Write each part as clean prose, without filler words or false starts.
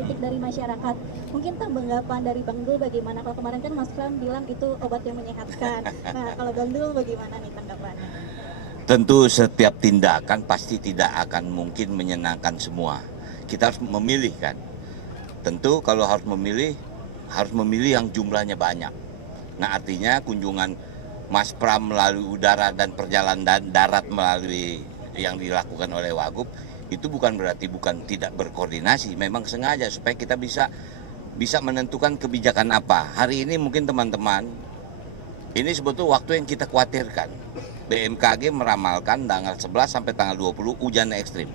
Kritik dari masyarakat. Mungkin tanggapan dari Bang Dul bagaimana? Kalau kemarin kan Mas Pram bilang itu obat yang menyehatkan. Nah, kalau Bang Dul bagaimana nih tanggapannya? Tentu setiap tindakan pasti tidak akan mungkin menyenangkan semua. Kita harus memilih kan. Tentu kalau harus memilih yang jumlahnya banyak. Nah artinya kunjungan Mas Pram melalui udara dan perjalanan darat melalui yang dilakukan oleh Wagub itu bukan berarti bukan tidak berkoordinasi, memang sengaja supaya kita bisa menentukan kebijakan apa. Hari ini mungkin teman-teman, ini sebetulnya waktu yang kita khawatirkan. BMKG meramalkan tanggal 11 sampai tanggal 20 hujan ekstrim.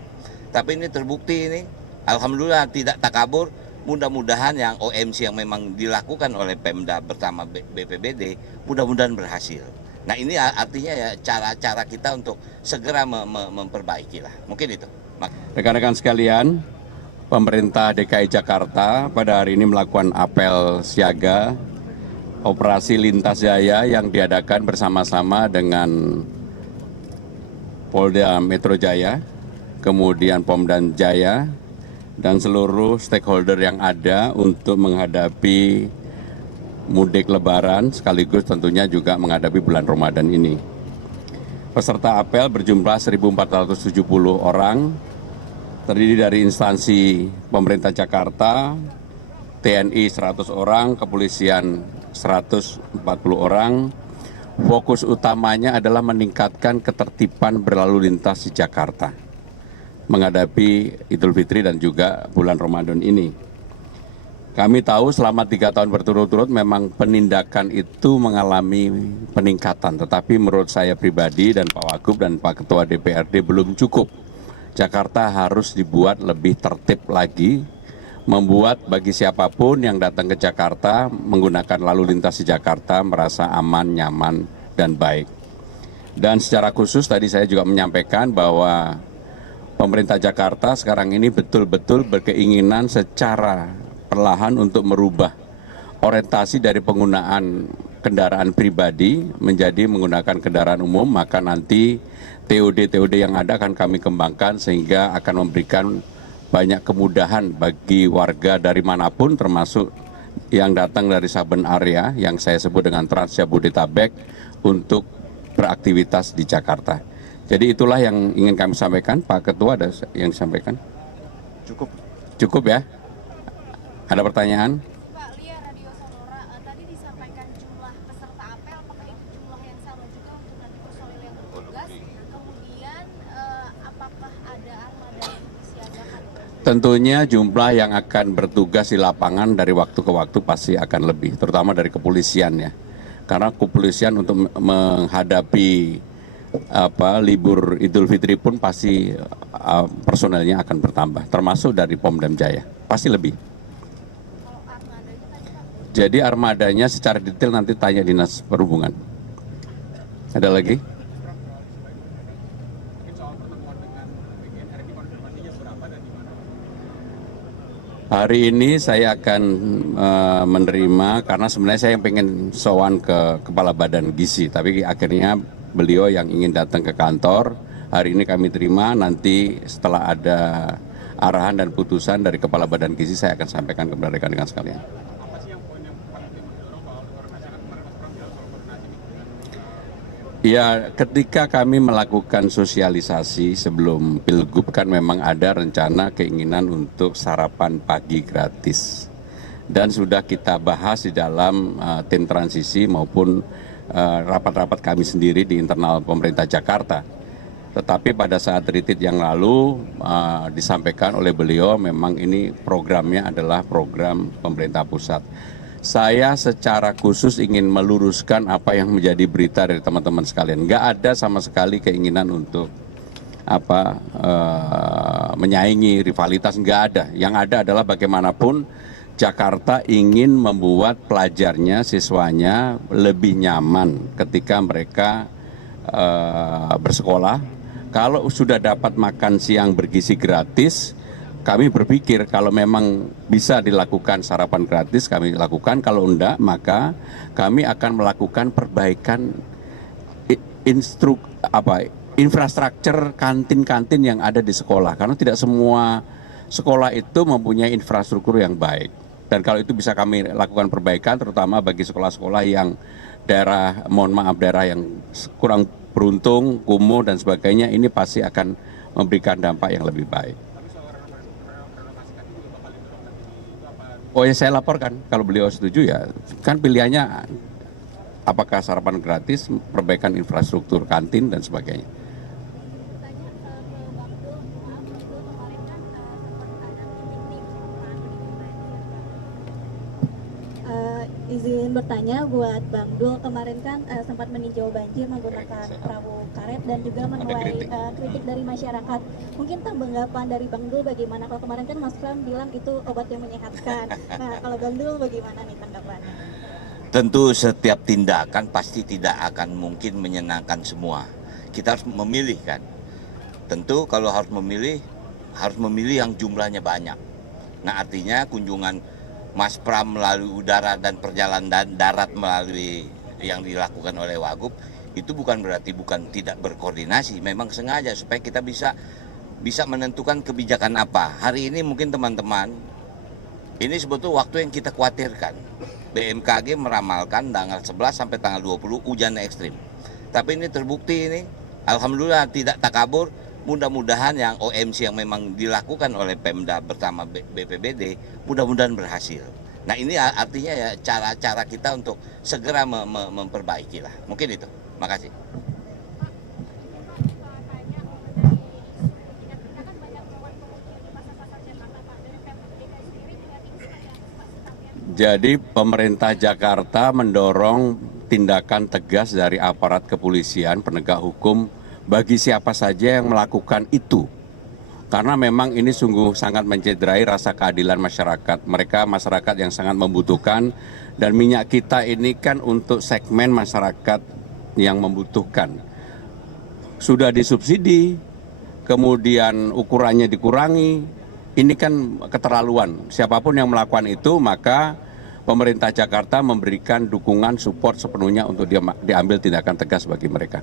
Tapi ini terbukti ini, alhamdulillah tidak takabur. Mudah-mudahan yang OMC yang memang dilakukan oleh Pemda bersama BPBD, mudah-mudahan berhasil. Nah ini artinya ya cara-cara kita untuk segera memperbaiki lah. Mungkin itu. Rekan-rekan sekalian, pemerintah DKI Jakarta pada hari ini melakukan apel siaga operasi lintas jaya yang diadakan bersama-sama dengan Polda Metro Jaya, kemudian Pomdan Jaya, dan seluruh stakeholder yang ada untuk menghadapi mudik lebaran sekaligus tentunya juga menghadapi bulan Ramadan ini. Peserta apel berjumlah 1.470 orang, terdiri dari instansi pemerintah Jakarta, TNI 100 orang, kepolisian 140 orang. Fokus utamanya adalah meningkatkan ketertiban berlalu lintas di Jakarta menghadapi Idul Fitri dan juga bulan Ramadan ini. Kami tahu selama 3 tahun berturut-turut memang penindakan itu mengalami peningkatan, tetapi menurut saya pribadi dan Pak Wagub dan Pak Ketua DPRD belum cukup. Jakarta harus dibuat lebih tertib lagi, membuat bagi siapapun yang datang ke Jakarta menggunakan lalu lintas di Jakarta merasa aman, nyaman, dan baik. Dan secara khusus tadi saya juga menyampaikan bahwa pemerintah Jakarta sekarang ini betul-betul berkeinginan secara perlahan untuk merubah orientasi dari penggunaan kendaraan pribadi menjadi menggunakan kendaraan umum, maka nanti TOD-TOD yang ada akan kami kembangkan sehingga akan memberikan banyak kemudahan bagi warga dari manapun termasuk yang datang dari saben area yang saya sebut dengan Trans Jabodetabek untuk beraktivitas di Jakarta. Jadi itulah yang ingin kami sampaikan. Pak Ketua ada yang disampaikan? Cukup. Cukup ya? Ada pertanyaan? Pak Lia, Radio Sonora, tadi disampaikan jumlah peserta apel, apakah itu jumlah yang sama juga untuk nanti personil yang bertugas? Kemudian apakah ada armada yang disiagakan? Tentunya jumlah yang akan bertugas di lapangan dari waktu ke waktu pasti akan lebih, terutama dari kepolisian ya. Karena kepolisian untuk menghadapi libur Idul Fitri pun pasti personelnya akan bertambah, termasuk dari Pomdam Jaya, pasti lebih. Kalau armada itu tadi Pak? Jadi armadanya secara detail nanti tanya Dinas Perhubungan. Ada lagi? Hari ini saya akan menerima, karena sebenarnya saya yang pengen sowan ke Kepala Badan Gizi, tapi akhirnya beliau yang ingin datang ke kantor. Hari ini kami terima, nanti setelah ada arahan dan putusan dari Kepala Badan Gizi saya akan sampaikan kepada rekan-rekan sekalian. Ya, ketika kami melakukan sosialisasi sebelum Pilgub kan memang ada rencana keinginan untuk sarapan pagi gratis. Dan sudah kita bahas di dalam tim transisi maupun rapat-rapat kami sendiri di internal pemerintah Jakarta. Tetapi pada saat retreat yang lalu disampaikan oleh beliau memang ini programnya adalah program pemerintah pusat. Saya secara khusus ingin meluruskan apa yang menjadi berita dari teman-teman sekalian. Nggak ada sama sekali keinginan untuk menyaingi rivalitas, nggak ada. Yang ada adalah bagaimanapun Jakarta ingin membuat pelajarnya, siswanya lebih nyaman ketika mereka bersekolah. Kalau sudah dapat makan siang bergizi gratis, kami berpikir kalau memang bisa dilakukan sarapan gratis, kami lakukan. Kalau enggak, maka kami akan melakukan perbaikan infrastruktur kantin-kantin yang ada di sekolah, karena tidak semua sekolah itu mempunyai infrastruktur yang baik. Dan kalau itu bisa kami lakukan perbaikan, terutama bagi sekolah-sekolah yang daerah, mohon maaf, daerah yang kurang beruntung, kumuh dan sebagainya, ini pasti akan memberikan dampak yang lebih baik. Oh ya, saya laporkan kalau beliau setuju ya, kan pilihannya apakah sarapan gratis, perbaikan infrastruktur kantin dan sebagainya. Tanya ke Bang Dul, maaf Bang Dul, kemarin kan sempat ada meeting Pak di banjir. Izin bertanya buat Bang Dul, kemarin kan sempat meninjau banjir menggunakan perahu karet dan juga menuai kritik dari masyarakat. Mungkin tanggapan dari Bang Dul bagaimana? Kalau kemarin kan Mas Pram bilang itu obat yang menyehatkan. Nah, kalau Bang Dul bagaimana nih tanggapannya? Tentu setiap tindakan pasti tidak akan mungkin menyenangkan semua. Kita harus memilih kan. Tentu kalau harus memilih yang jumlahnya banyak. Nah artinya kunjungan Mas Pram melalui udara dan perjalanan darat melalui yang dilakukan oleh Wagub itu bukan berarti tidak berkoordinasi, memang sengaja supaya kita bisa menentukan kebijakan apa. Hari ini mungkin teman-teman, ini sebetulnya waktu yang kita khawatirkan. BMKG meramalkan tanggal 11 sampai tanggal 20 hujan ekstrim. Tapi ini terbukti ini, alhamdulillah tidak takabur. Mudah-mudahan yang OMC yang memang dilakukan oleh Pemda bersama BPBD mudah-mudahan berhasil. Nah ini artinya ya cara-cara kita untuk segera memperbaiki lah. Mungkin itu. Makasih. Jadi pemerintah Jakarta mendorong tindakan tegas dari aparat kepolisian, penegak hukum bagi siapa saja yang melakukan itu. Karena memang ini sungguh sangat mencederai rasa keadilan masyarakat. Mereka masyarakat yang sangat membutuhkan, dan minyak kita ini kan untuk segmen masyarakat yang membutuhkan. Sudah disubsidi, kemudian ukurannya dikurangi, ini kan keterlaluan. Siapapun yang melakukan itu, maka pemerintah Jakarta memberikan dukungan support sepenuhnya untuk diambil tindakan tegas bagi mereka.